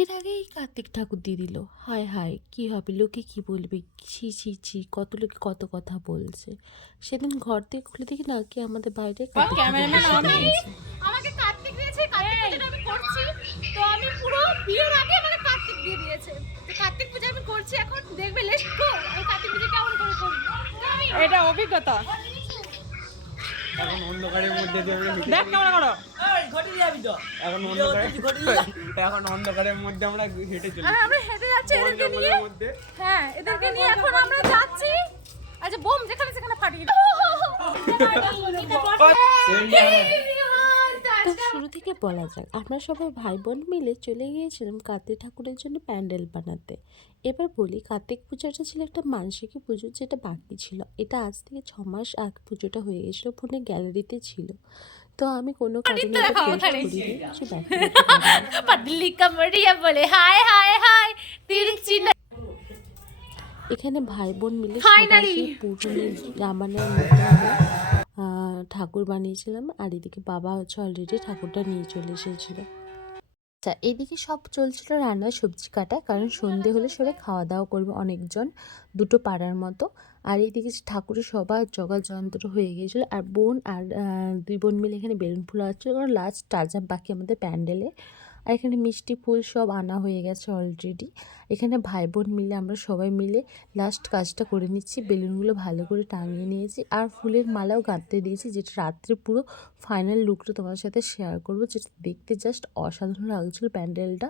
এর আগেই কার্তিক ঠাকুর দিয়ে দিল। হায় হায়, কি হবে, লোকে কি বলবে, ছি ছি ছি, কত লোকে কত কথা বলছে। সেদিন ঘর থেকে খুলে দেখি না কি আমাদের বাইরে আমাকে কার্তিক দিয়েছে, কার্তিক পূজাটা আমি করছি। তো আমি পুরো বিয়ের আগে আমাকে কার্তিক দিয়ে দিয়েছে। তো কার্তিক পূজা আমি করছি, এখন দেখবে লেটস গো আমি কার্তিক পূজা কেমন করে করি। এটা অভিজ্ঞতা। এখন অন্ধকারের মধ্যে দিয়ে আমরা দেখ কেমন করো। এখন অন্ধকারের মধ্যে আমরা হেঁটে চলি। আমরা হেঁটে যাচ্ছি এদেরকে নিয়ে। হ্যাঁ, এদেরকে নিয়ে এখন আমরা যাচ্ছি। আচ্ছা, বোম যেখানে সেখানে ফাটিয়ে দাও। তো শুরু থেকে বলা যাক, আমরা সবাই ভাই বোন মিলে চলে গিয়েছিলাম কার্তিক ঠাকুরের জন্য প্যান্ডেল বানাতে। এবার বলি, কার্তিক পুজোটা ছিল একটা মানসিকী পুজো, যেটা বাকি ছিল। এটা আজ থেকে 6 মাস আগে পুজোটা হয়ে গেছিলো, ফোনে গ্যালারিতে ছিল। তো আমি কোনো কারণে এখানে ভাই বোন মিলে পুরুলির রামায়ণের মধ্যে ঠাকুর বানিয়েছিলাম। আর এদিকে বাবা হচ্ছে অলরেডি ঠাকুরটা নিয়ে চলে এসেছিল। আচ্ছা, এদিকে সব চলছিল রান্না, সবজি কাটা, কারণ সন্ধে হলে সবাই খাওয়া দাওয়া করবে অনেকজন, দুটো পাড়ার মতো। আর এইদিকে ঠাকুরের সবার জগা যন্ত্র হয়ে গিয়েছিলো। আর বোন আর 2 বোন মিলে এখানে বেলুন ফুল হচ্ছিল, কারণ লাস্ট টার্জাম বাকি আমাদের প্যান্ডেলে। আর এখানে মিষ্টি ফুল সব আনা হয়ে গেছে অলরেডি। এখানে ভাই বোন মিলে আমরা সবাই মিলে লাস্ট কাজটা করে নিচ্ছি, বেলুনগুলো ভালো করে টাঙিয়ে নিয়েছি। আর ফুলের মালাও গাঁথতে দিয়েছি, যেটা রাত্রে পুরো ফাইনাল লুকটা তোমার সাথে শেয়ার করবো, যেটা দেখতে জাস্ট অসাধারণ লাগছিলো। প্যান্ডেলটা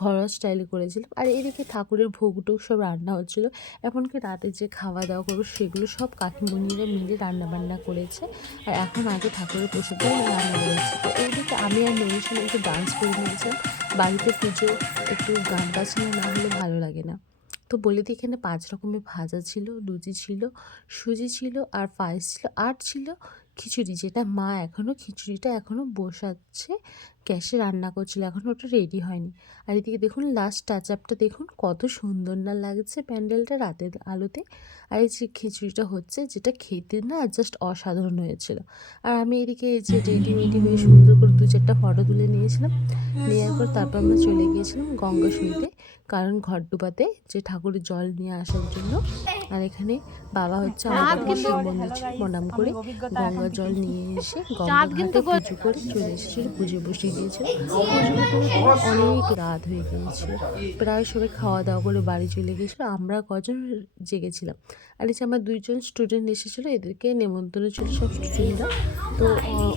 ঘরোয়া স্টাইলে করেছিলাম। আর এদিকে ঠাকুরের ভোগ টোগ সব রান্না হচ্ছিলো। এমনকি রাতে যে খাওয়া দাওয়া করবো সেগুলো সব কাকিমণিরা মিলে রান্না বান্না করেছে। আর এখন আগে ঠাকুরের প্রসাদ রান্না করেছে। তো এইদিকে আমি আর নরিশন একটু ডান্স করে নিয়েছিলাম। বাড়িতে পুজো, একটু গান বাজনা না হলে ভালো লাগে না। তো বলে দিই, এখানে 5 রকমের ভাজা ছিল, লুচি ছিল, সুজি ছিল, আর পায়েস ছিল, আর ছিল খিচুড়ি, যেটা মা খিচুড়িটা এখনও বসাচ্ছে, গ্যাসে রান্না করছিল, এখনও ওটা রেডি হয়নি। আর এদিকে দেখুন লাস্ট টাচ আপটা দেখুন, কত সুন্দর না লাগছে প্যান্ডেলটা রাতের আলোতে। আর এই যে খিচুড়িটা হচ্ছে, যেটা খেতে না জাস্ট অসাধারণ হয়েছিল। আর আমি এদিকে এই যে রেডি হয়ে সুন্দর করে 2-4টা ফটো তুলে নিয়েছিলাম। নেওয়ার পর তারপর আমরা চলে গিয়েছিলাম গঙ্গা সইতে, কারণ ঘট ডুবাতে, যে ঠাকুরের জল নিয়ে আসার জন্য। আর এখানে বাবা হচ্ছে আমাদের শিব মন্দির ছিল, প্রণাম করে গঙ্গা জল নিয়ে এসে গঙ্গা ঘাটে পুজো করে চলে এসেছিল, পুজো বসিয়ে দিয়েছিল। অনেক রাত হয়ে গিয়েছিল, প্রায় সবাই খাওয়া দাওয়া করে বাড়ি চলে গিয়েছিলো। আমরা কজন জেগেছিলাম। আর এই যে আমার 2জন স্টুডেন্ট এসেছিলো, এদেরকে নেমন্তন্ন ছিল সব স্টুডেন্টরা। তো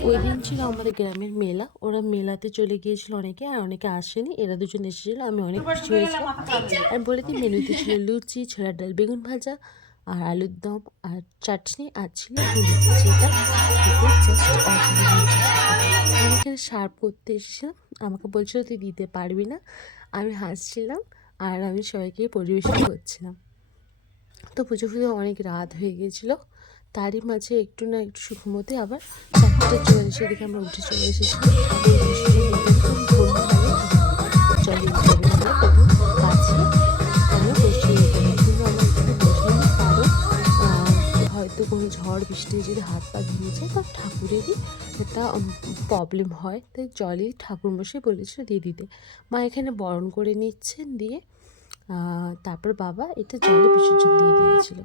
ওই দিন ছিল আমাদের গ্রামের মেলা, ওরা মেলাতে চলে গিয়েছিল অনেকে, আর অনেকে আসেনি। এরা 2জন এসেছিলো, আমি অনেক খুশি হয়েছিলাম। আর বলে দিই, মেনুতে ছিল লুচি, ছোলার ডাল, বেগুন ভাজা, আর আলুর দম, আর চাটনি, আর ছিল হলুদ, যেটা জাস্ট অসাধারণ। আমি এখানে সার্ভ করতে এসেছিলাম, আমাকে বলছিল তুই দিতে পারবি না। আমি হাসছিলাম, আর আমি সবাইকে পরিবেশন করছিলাম। তো পুজো অনেক রাত হয়ে গিয়েছিলো। তারই মাঝে একটু না একটু শুকনোতে আবার 4:44 দিকে আমরা উঠে চলে এসেছিলাম। হয়তো কোনো ঝড় বৃষ্টি যদি হাত পা ভেঙে যায়, তার ঠাকুরেরই একটা প্রবলেম হয়, তাই জলই ঠাকুরমশাই বলেছিল দিয়ে দিতে। মা এখানে বরণ করে নিচ্ছেন, দিয়ে তারপর বাবা এটা জলে বিসর্জন দিয়ে দিয়েছিল।